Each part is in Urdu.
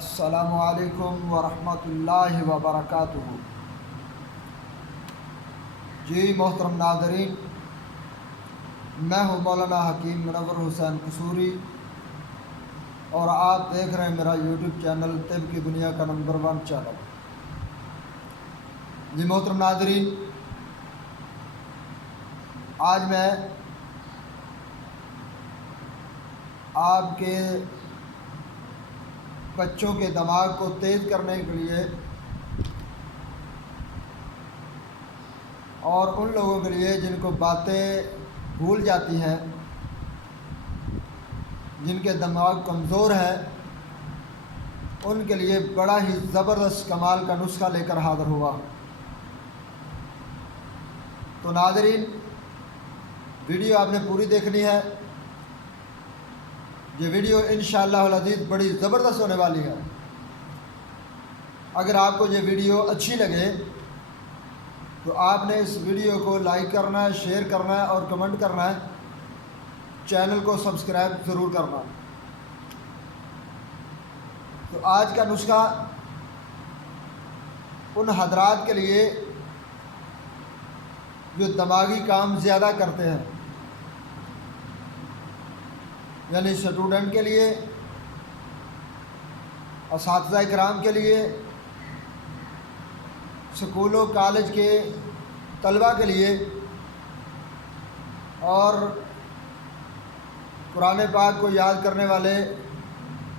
السلام علیکم ورحمۃ اللہ وبرکاتہ۔ جی محترم ناظرین، میں ہوں مولانا حکیم منور حسین قصوری اور آپ دیکھ رہے ہیں میرا یوٹیوب چینل طب کی دنیا کا نمبر 1 چینل۔ جی محترم ناظرین، آج میں آپ کے بچوں کے دماغ کو تیز کرنے کے لیے اور ان لوگوں کے لیے جن کو باتیں بھول جاتی ہیں، جن کے دماغ کمزور ہے، ان کے لیے بڑا ہی زبردست کمال کا نسخہ لے کر حاضر ہوا۔ تو ناظرین، ویڈیو آپ نے پوری دیکھنی ہے۔ یہ ویڈیو انشاءاللہ العزیز بڑی زبردست ہونے والی ہے۔ اگر آپ کو یہ ویڈیو اچھی لگے تو آپ نے اس ویڈیو کو لائک کرنا ہے، شیئر کرنا ہے اور کمنٹ کرنا ہے، چینل کو سبسکرائب ضرور کرنا۔ تو آج کا نسخہ ان حضرات کے لیے جو دماغی کام زیادہ کرتے ہیں، یعنی اسٹوڈنٹ کے لیے، اساتذہ کرام کے لیے، اسکول و کالج کے طلباء کے لیے اور قرآن پاک کو یاد کرنے والے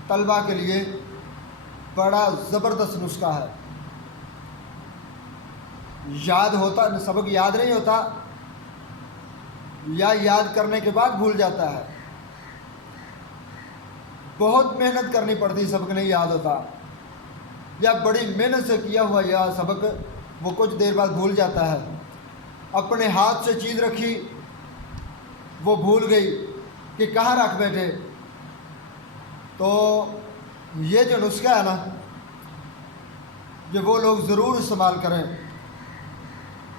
طلباء کے لیے بڑا زبردست نسخہ ہے۔ یاد ہوتا، سبق یاد نہیں ہوتا یا یاد کرنے کے بعد بھول جاتا ہے، بہت محنت کرنی پڑتی، سبق نہیں یاد ہوتا، یا بڑی محنت سے کیا ہوا یا سبق وہ کچھ دیر بعد بھول جاتا ہے۔ اپنے ہاتھ سے چیز رکھی، وہ بھول گئی کہ کہاں رکھ بیٹھے۔ تو یہ جو نسخہ ہے نا، یہ وہ لوگ ضرور استعمال کریں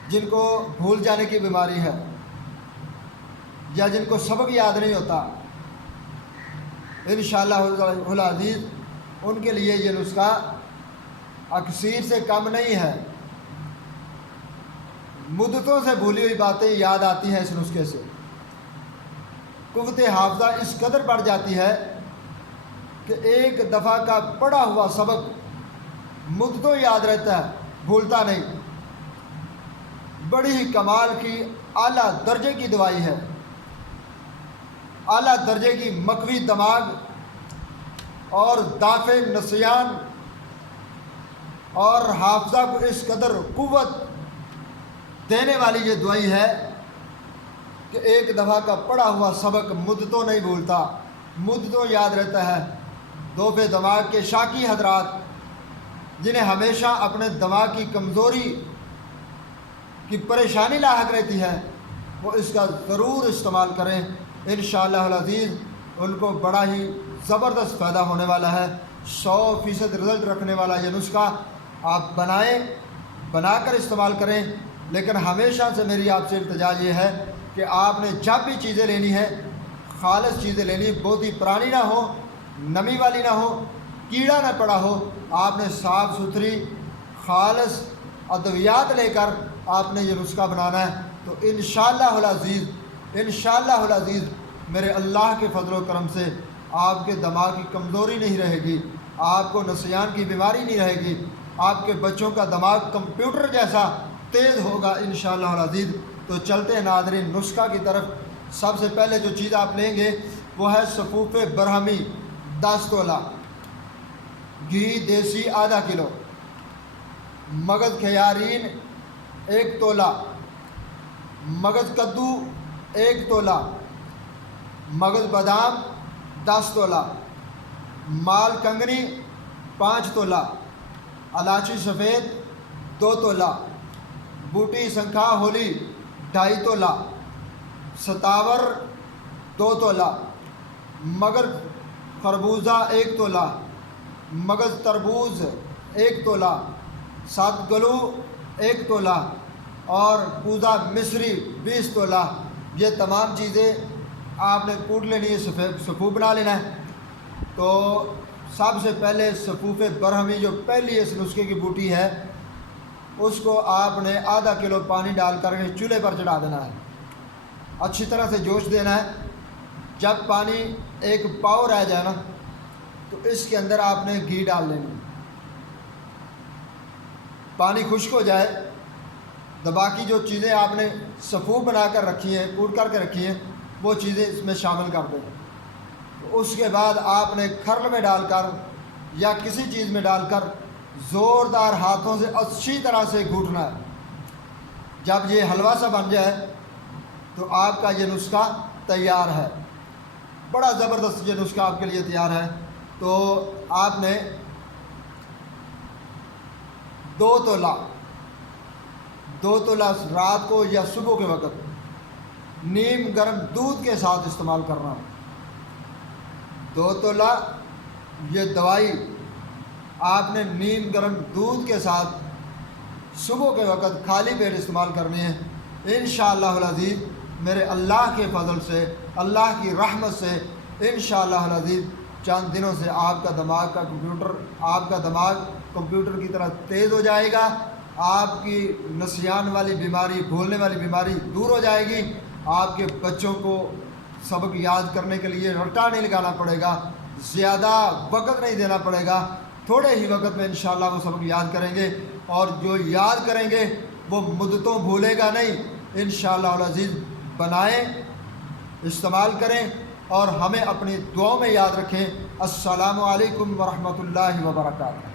جن کو بھول جانے کی بیماری ہے یا جن کو سبق یاد نہیں ہوتا۔ انشاءاللہ العزیز ان کے لیے یہ نسخہ اکثیر سے کم نہیں ہے۔ مدتوں سے بھولی ہوئی باتیں یاد آتی ہیں اس نسخے سے۔ قوت حافظہ اس قدر بڑھ جاتی ہے کہ ایک دفعہ کا پڑھا ہوا سبق مدتوں یاد رہتا ہے، بھولتا نہیں۔ بڑی ہی کمال کی اعلیٰ درجے کی دوائی ہے، اعلیٰ درجے کی مقوی دماغ اور دافع نسیان اور حافظہ کو اس قدر قوت دینے والی یہ دوائی ہے کہ ایک دفعہ کا پڑھا ہوا سبق مدتوں نہیں بھولتا، مدتوں یاد رہتا ہے۔ دافع دماغ کے شاکی حضرات جنہیں ہمیشہ اپنے دماغ کی کمزوری کی پریشانی لاحق رہتی ہے، وہ اس کا ضرور استعمال کریں۔ انشاءاللہ العزیز ان کو بڑا ہی زبردست فائدہ ہونے والا ہے۔ 100% رزلٹ رکھنے والا یہ نسخہ آپ بنائیں، بنا کر استعمال کریں۔ لیکن ہمیشہ سے میری آپ سے التجا یہ ہے کہ آپ نے جب بھی چیزیں لینی ہے، خالص چیزیں لینی، بہت ہی پرانی نہ ہو، نمی والی نہ ہو، کیڑا نہ پڑا ہو۔ آپ نے صاف ستھری خالص ادویات لے کر آپ نے یہ نسخہ بنانا ہے۔ تو انشاءاللہ العزیز میرے اللہ کے فضل و کرم سے آپ کے دماغ کی کمزوری نہیں رہے گی، آپ کو نسیان کی بیماری نہیں رہے گی، آپ کے بچوں کا دماغ کمپیوٹر جیسا تیز ہوگا انشاءاللہ العزیز۔ تو چلتے ہیں ناظرین نسخہ کی طرف۔ سب سے پہلے جو چیز آپ لیں گے وہ ہے صفوف برہمی 10 تولہ، گھی دیسی آدھا کلو، مگز خیارین 1 تولہ، مگز کدو 1 تولہ، مگز بادام 10 تولہ، مال کنگنی 5 تولہ، الائچی سفید 2 تولہ، بوٹی سنکھا ہولی 2.5 تولہ، ستاور 2 تولہ، مگر خربوزہ 1 تولہ، مگز تربوز 1 تولہ، 7 گلو 1 تولہ اور کوزہ مصری 20 تولہ۔ یہ تمام چیزیں آپ نے کوٹ لینی ہے، صفو بنا لینا ہے۔ تو سب سے پہلے صفوف برہمی جو پہلی اس نسخے کی بوٹی ہے اس کو آپ نے آدھا کلو پانی ڈال کر کے چولہے پر چڑھا دینا ہے، اچھی طرح سے جوش دینا ہے۔ جب پانی ایک پاؤ رہ جائے نا تو اس کے اندر آپ نے گھی ڈال لینی، پانی خشک ہو جائے تو باقی جو چیزیں آپ نے صفوف بنا کر رکھی ہیں، کوٹ کر کے رکھی ہیں، وہ چیزیں اس میں شامل کر دیں۔ اس کے بعد آپ نے کھرل میں ڈال کر یا کسی چیز میں ڈال کر زوردار ہاتھوں سے اچھی طرح سے گھوٹنا ہے۔ جب یہ حلوہ سا بن جائے تو آپ کا یہ نسخہ تیار ہے، بڑا زبردست یہ نسخہ آپ کے لیے تیار ہے۔ تو آپ نے 2 تولہ رات کو یا صبح کے وقت نیم گرم دودھ کے ساتھ استعمال کرنا۔ 2 تولہ یہ دوائی آپ نے نیم گرم دودھ کے ساتھ صبح کے وقت خالی پیٹ استعمال کرنی ہے۔ انشاءاللہ العزیز میرے اللہ کے فضل سے، اللہ کی رحمت سے انشاءاللہ العزیز چند دنوں سے آپ کا دماغ کمپیوٹر کی طرح تیز ہو جائے گا، آپ کی نسیان والی بیماری، بھولنے والی بیماری دور ہو جائے گی، آپ کے بچوں کو سبق یاد کرنے کے لیے رٹا نہیں لگانا پڑے گا، زیادہ وقت نہیں دینا پڑے گا، تھوڑے ہی وقت میں انشاءاللہ وہ سبق یاد کریں گے، اور جو یاد کریں گے وہ مدتوں بھولے گا نہیں۔ انشاءاللہ العزیز بنائیں، استعمال کریں اور ہمیں اپنی دعاؤں میں یاد رکھیں۔ السلام علیکم ورحمۃ اللہ وبرکاتہ۔